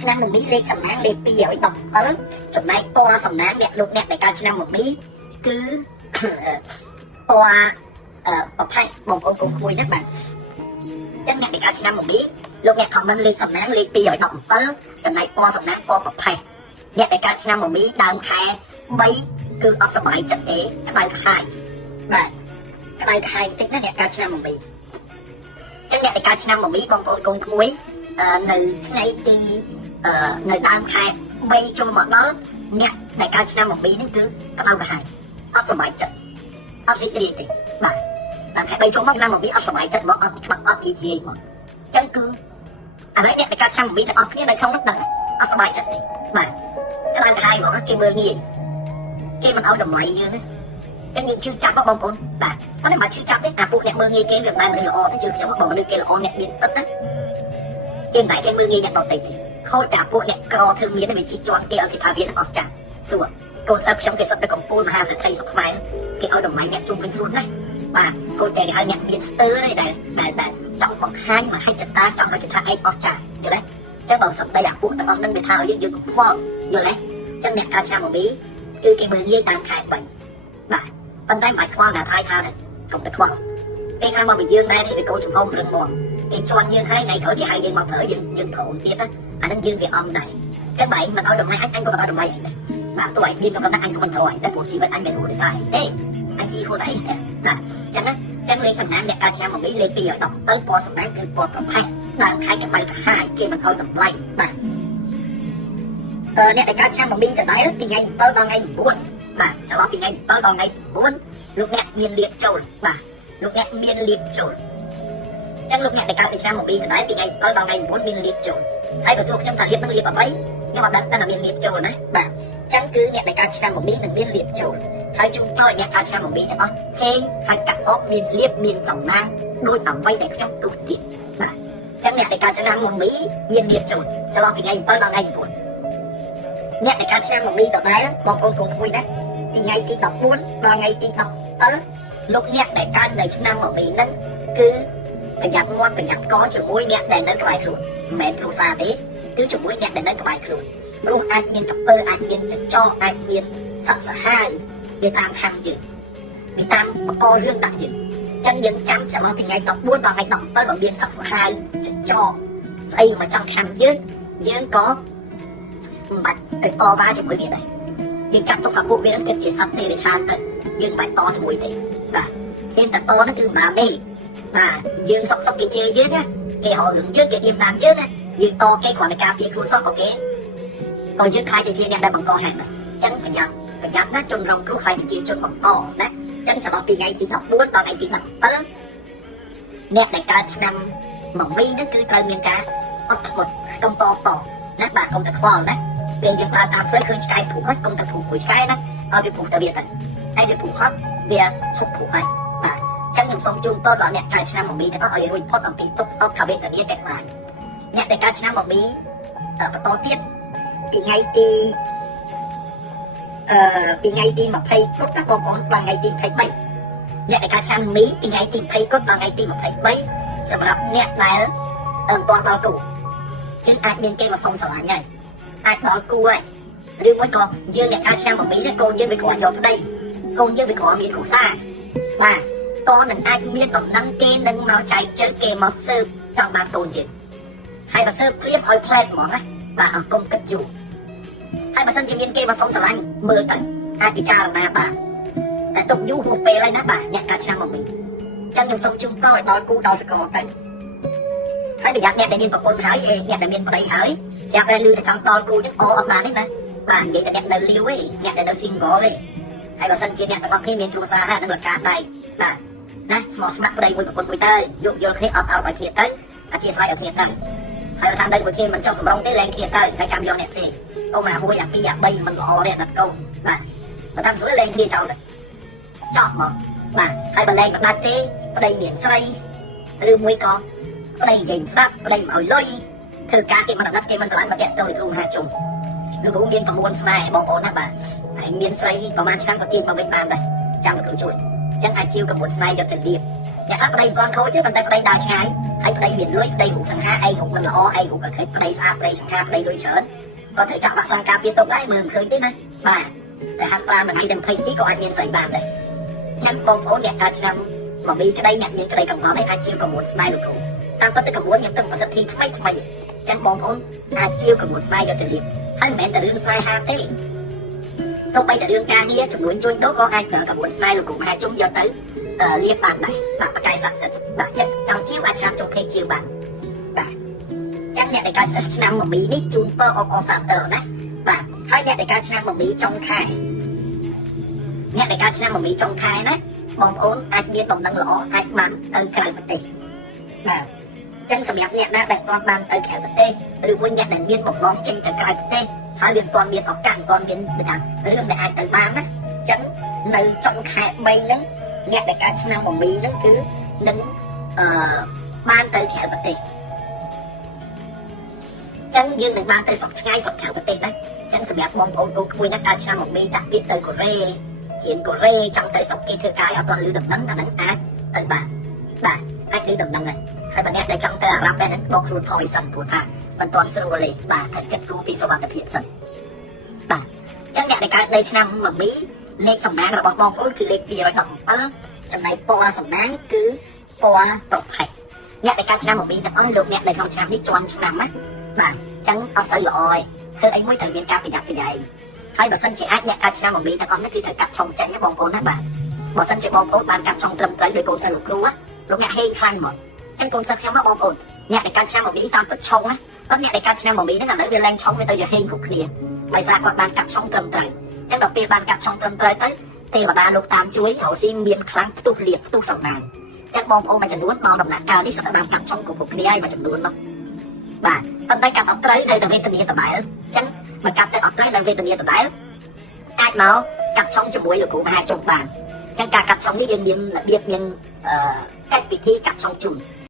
ឆ្នាំមួយមីលេខសំណាងលេខ217ចំណែកពណ៌សំណាងអ្នកលោកអ្នកដែលកើតឆ្នាំមួយមីគឺពណ៌ប្រផេះបងប្អូនកុំគួយណាបាទចឹងអ្នកដែលកើតឆ្នាំមួយមីលោកអ្នកខមមិនលេខសំណាងលេខ217ចំណែកពណ៌សំណាងពណ៌ប្រផេះអ្នកដែលកើតឆ្នាំមួយមីដើមខែ3គឺអត់សុបាយចិត្តទេក្តៅក្រហាយបាទក្តៅក្រហាយបន្តិចណាអ្នកកើតឆ្នាំមួយមីចឹងអ្នកដែលកើតឆ្នាំមួយមីបងប្អូនកូនក្មួយនៅថ្ងៃទីនៅដើមខែ3ចូលមកដល់អ្នកដែលកើតឆ្នាំមួយមីហ្នឹងគឺក្តៅក្រហាយអត់សុបាយចិត្តអត់រីករាយទេបាទតាមខែ3ចូលមកឆ្នាំមួយមីអត់សុបាយចិត្តមកអត់ខ្វាក់អត់រីករាយមកចឹងគឺឥឡូវអ្នកដែលកើតឆ្នាំមួយមីទាំងអស់គ្នានៅក្នុងនោះដឹងអត់សុបាយចិត្តទេបាទក្តៅក្រហាយមកគេមើលងាយគេមិនឲ្យតម្លៃយើងទេចឹងយើងជឿចាប់បងប្អូនបាទប៉ុន្តែមិនជឿចាប់ទេអាពួកអ្នកមើលងាយគេវាមិនបានល្អទេជឿខ្ញុំបើមនុស្សគេល្អអ្នកមានទឹកណាគេមិនតែចេះមើលងាយអ្នកដទៃទេខូចតែពួកអ្នកក្រធ្វើមានវាជីជាប់គេឲ្យគេថាវាអស់ចាស់សួរកូនសិស្សខ្ញុំគេសុទ្ធតែកំពូលមហាសេដ្ឋីសុខខ្មែរគេឲ្យតម្លៃអ្នកជុំវិញខ្លួនណាបាទគោលតែគេហៅអ្នកមានស្ទើរទេដែលចង់បង្ហាញមហិច្ឆតាចង់ឲ្យគេថាឯងអស់ចាស់យល់ទេចឹងបើសិនតែអាពួកទាំងអស់នឹងវាថាឲ្យយើងកុំខ្វល់យល់ទេចឹងអ្នកកើតឆ្នាំមួយមីគឺគេមើលងាយតាមខែ3បាទប៉ុន្តែមិនអាចខ្វល់ណាថៃថាកុំទៅខ្វល់ពេលខ្លះមកពីយើងដែរនេះវាកូនចំហររឹងមាំគេជន់យើងហើយថ្ងៃក្រោយគេហៅយើងមកប្រើយើងប្រងទៀតណាអានឹងយើងវាអំដែរចឹងបើឯងមិនឲ្យតម្លៃអញក៏មិនឲ្យតម្លៃឯងដែរបាទទោះឯងមានកម្រិតអញក៏មិនត្រូវឯងតែព្រោះជីវិតអញមិនរួចសាយទេអញស៊ីខ្លួនឯងតែបាទចឹងណាចឹងលេខសំណាងអ្នកកើតឆ្នាំមួយមីលេខ217ពណ៌សំណាងគឺពណ៌ប្រផេះដើមខែក្បៃក្រហាយគេមិនឲ្យតម្លៃបាទអ្នកដែលកើតឆ្នាំមួយមីដដែលពីថ្ងៃ7ដល់ថ្ងៃ9បាទចន្លោះពីថ្ងៃ7ដល់ថ្ងៃ9លោកអ្នកមានលៀបចូលបាទលោកអ្នកមានលៀបចូលចឹងលោកអ្នកដែលកើតពីឆ្នាំមួយមីដដែលពីថ្ងៃ7ដល់ថ្ងៃ9មានលៀបចូលហើយបើសួរខ្ញុំថាលៀបនឹងលៀបអ្វីខ្ញុំអត់ដឹងតែមានលៀបចូលណាបាទចឹងគឺអ្នកដែលកើតឆ្នាំមួយមីនឹងមានលៀបចូលហើយជូនតឲ្យអ្នកកើតឆ្នាំមួយមីទាំងអស់ហេងហើយកាត់អបមានលៀបមានសំណាងដូចអ្វីដែលខ្ញុំទូទៀតបាទចឹងអ្នកដែលកើតឆ្នាំមួយមីមានលៀបចូលចន្លោះពីថ្ងៃ7ដល់ថ្ងៃ9អ្នកដែលកើតឆ្នាំមួយមីដដែលបងប្អូនកូនក្មួយណាពីថ្ងៃទី14ដល់ថ្ងៃទី17លោកអ្នកដែលកើតនៅឆ្នាំមួយមីហ្នឹងគឺប្រយ័ត្នមាត់ប្រយ័ត្នកជាមួយអ្នកដែលនៅក្បែរខ្លួនមិនមែនគ្រួសារទេគឺជាមួយអ្នកដែលនៅក្បែរខ្លួនព្រោះអាចមានកំពើអាចមានចចោអាចមានសត្វសាហាវវាតាមខាងយើងវាតាមបករឿងដាក់យើងចឹងយើងចាំចន្លោះពីថ្ងៃ14ដល់ថ្ងៃ17បើមានសត្វសាហាវចចោស្អីមកចង់ខាងយើងក៏មិនបាច់ទៅតវ៉ាជាមួយវាដែរយើងចាត់ទុកថាពួកវានឹងជាសត្វទេរឆានទៅយើងមិនបាច់តជាមួយទេបាទហ៊ានតែតនោះគឺមិនបានទេបាទយើងសុកគេជេរយើងណាគេហៅរឿងយើងគេទៀមតាមយើងណាយើងតគេគ្រាន់តែការពារខ្លួនសោះក៏គេក៏យើងខ្លាចទៅជាអ្នកដែលបង្កហេតុដែរអញ្ចឹងប្រយ័ត្នណាជនរងគ្រោះខ្លាចទៅជាជនបង្កណាអញ្ចឹងចន្លោះពីថ្ងៃទី14ដល់ថ្ងៃទី17អ្នកដែលកើតឆ្នាំមួយមីហ្នឹងគឺត្រូវមានការអត់ធ្មត់កុំតណាបាទកុំទៅខ្វល់ណាពេលយើងដើរតាមផ្លូវឃើញឆ្កែភុះកុំទៅភុះមួយឆ្កែណាឲ្យវាភុះទៅវាទៅហើយវាភុះហត់វាឈប់ភុះហើយបាទអញ្ចឹងខ្ញុំសូមជូនពរដល់អ្នកកើតឆ្នាំមួយមីទាំងអស់ឲ្យរួចផុតអំពីទុក្ខសោកខវេទនាទាំងឡាយអ្នកដែលកើតឆ្នាំមួយមីបន្តទៀតពីថ្ងៃទី20គ្រប់តាបងប្អូនដល់ថ្ងៃទី23អ្នកដែលកើតឆ្នាំមីពីថ្ងៃទី20គ្រប់ដល់ថ្ងៃទី23សម្រាប់អ្នកដែលមិនទាន់ដល់គូគឺអាចមានគេមកសុំស្រឡាញ់ហើយអាចដល់គូហើយឬមួយក៏យើងអ្នកកើតឆ្នាំមួយមីនេះកូនយើងវាគ្រាន់យកប្តីកូនយើងវាគ្រាន់មានគ្រួសារបាទតនឹងអាចមានដំណឹងគេនឹងមកចែកជើងគេមកស៊ើបចង់បានកូនយើងហើយបើស៊ើបភ្លាមឲ្យផ្លែតហ្មងណាបាទអង្គគិតយូរហើយបើសិនជាមានគេមកសុំស្រឡាញ់មើលទៅអាចពិចារណាបាទតែទុកយូរហួសពេលហើយណាបាទអ្នកកើតឆ្នាំមួយមីចឹងខ្ញុំសូមជូនពរឲ្យដល់គូដល់សកលទៅហើយប្រយ័ត្នអ្នកដែលមានប្រពន្ធហើយអ្នកដែលមានប្តីហើយស្រាប់តែលឺតែចង់ដល់គូចឹងអត់បានទេណាបាទនិយាយតែអ្នកនៅលាវឯងអ្នកដែលនៅ single ឯងហើយបើសិនជាអ្នកទាំងអស់គ្នាមានគ្រួសារហើយនឹងប្រកាសដែរបាទណាស្មោះស្ម័គ្រប្តីមួយប្រពន្ធមួយទៅយល់គ្នាអត់ឲ្យគ្នាទៅអធិស្ឋានឲ្យគ្នាទៅហើយថានៅមួយគ្នាមិនចុះសម្រងទេលែងគ្នាទៅហើយចាំយកអ្នកផ្សេងកុំអា1 អា2 អា3មិនល្អទេដល់កូនបាទបើតាមស្រួលលែងគ្នាចោលទៅចប់មកបាទហើយបើលែងមិនដាច់ទេប្តីមានស្រីឬមួយក៏ប្តីនិយាយស្ដាប់ប្តីមិនឲ្យលុយធ្វើការគេមិនដាច់គេមិនស្រឡាញ់មកតាក់ទងគ្រូមហាជុំលោកគ្រូមាន9ស្នេហ៍បងប្អូនណាបាទហើយមានស្រីប្រហែលឆ្នាំក៏ទាញមកវិញបានដែរចាំលោកគ្រូជួយអញ្ចឹងអាចជាវ9ស្នេហ៍យកទៅលៀប អ្នកថាប្តីមិនទាន់ខូចទេប៉ុន្តែប្តីដើរឆ្ងាយហើយប្តីមានលុយប្តីរូបសង្ហាអីរូបមិនល្អអីរូបក៏ឃើញប្តីស្អាតប្តីសង្ហាប្តីលុយច្រើនគាត់ត្រូវចាក់វ៉ាក់សាំងការពារទុកដែរមើលមិនឃើញទេណាបាទតែហាត់ប្រាណមួយថ្ងៃតែ20ក៏អាចមានស្អីបានដែរចឹងបងប្អូនអ្នកកើតឆ្នាំមកមីក្តីអ្នកមានក្តីកំណត់ឯអាចជាកមួនស្នេហ៍លោកគ្រូតាមពិតទៅកមួនខ្ញុំទឹកប្រសិទ្ធភាពថ្មីចឹងបងប្អូនអាចជាកមួនស្នេហ៍យកទៅរៀបហើយមិនមែនតែរឿងស្នេហាទេសូម្បីតែរឿងការងារជំនួញជួញដូរក៏អាចប្រើកមួនស្នេហ៍លោកគ្រូមហាជុំយកទៅលៀបបានដែរបាទបកាយស័ក្តិសិទ្ធិបាទចិត្តចង់ជាវអាចឆ្នាំចូលពេកជាបានបាទចឹងអ្នកដែលកើតឆ្នាំមកមីនេះជូនពរអបអរសាទរណាបាទហើយអ្នកដែលកើតឆ្នាំមកមីចុងខែអ្នកដែលកើតឆ្នាំមកមីចុងខែណាបងប្អូនអាចមានដំណឹងល្អអាចបានទៅក្រៅប្រទេសបាទចឹងសម្រាប់អ្នកណាដែលគាត់បានទៅក្រៅប្រទេសឬមួយអ្នកដែលមានបំណងចេញទៅក្រៅប្រទេសហើយវាមិនទាន់មានឱកាសមិនទាន់មានរឿងដែលអាចទៅបានណាចឹងនៅចុងខែ3ហ្នឹងអ្នកដែលកើតឆ្នាំមកមីហ្នឹងគឺនឹងបានទៅក្រៅប្រទេសចឹងយើងនឹងបានទៅស្រុកឆ្ងាយស្រុកក្រៅប្រទេសដែរចឹងសម្រាប់បងប្អូនកូនក្មួយណាកើតឆ្នាំមកមីតាក់ពាក្យទៅកូរ៉េរៀនកូរ៉េចង់ទៅស្រុកគេធ្វើការអត់ទាន់ឮដំណឹងអាហ្នឹងអាចទៅបានបាទអាចឮដំណឹងដែរហើយបើអ្នកដែលចង់ទៅអារ៉ាប់ដែរហ្នឹងបោកខ្លួនថយសិនព្រោះថាមិនទាន់ស្រួលទេបាទតែគិតគូរពីសុខភាពសិនបាទចឹងអ្នកដែលកើតនៅឆ្នាំមកមីលេខសំណាងរបស់បងប្អូនគឺលេខ217ចំណែកពណ៌សំណាងគឺពណ៌ប្រផេះអ្នកដែលកើតឆ្នាំមកមីទាំងអស់លោកអ្នកដែលក្នុងឆ្នាំនេះជាន់ឆ្នាំណាបាទចឹងអត់សូវល្អទេធ្វើអីមួយត្រូវមានការប្រយ័ត្នប្រយែងហើយបើសិនជាអាចអ្នកកាត់ឆ្នាំមកមីទាំងអស់នេះគឺត្រូវកាត់ឆុងចេញណាបងប្អូនណាបាទបើសិនជាបងប្អូនបានកាត់ឆុងត្រឹមត្រូវដោយកូនសិស្សលោកគ្រូលោកអ្នកហេងខ្លាំងមកចឹងកូនសិស្សខ្ញុំបងប្អូនអ្នកដែលកាត់ឆ្នាំមកមីតាមពិតឆុងណាប៉ុន្តែអ្នកដែលកាត់ឆ្នាំមកមីហ្នឹងឥឡូវវាឡើងឆុងវាទៅជាហេងគ្រប់គ្នាដោយសារគាត់បានកាត់ឆុងត្រឹមត្រូវចឹងដល់ពេលបានកាត់ឆុងត្រឹមត្រូវទៅទេវតាលោកតាមជួយរកស៊ីមានខ្លាំងផ្ទុះលៀបផ្ទុះសំណាងចឹងបងប្អូនមួយចំនួនមកដំណាក់កាលនេះសិតតែបានកាត់ឆុងគ្រប់គ្នាហើយមួយចំនួននោះបាទប៉ុន្តែកាត់អត់ត្រូវនៅតែវេទនាដដែលចឹងមកកាត់ទៅអត់ត្រូវនៅវេទនាដដែលអាចមកកាត់ឆុងជាមួយលោកគ្រូមហាជុំបានចឹងការកាត់ឆុងនេះយើងមានរបៀបមានកិច្ចពិធីកាត់ឆុងជូន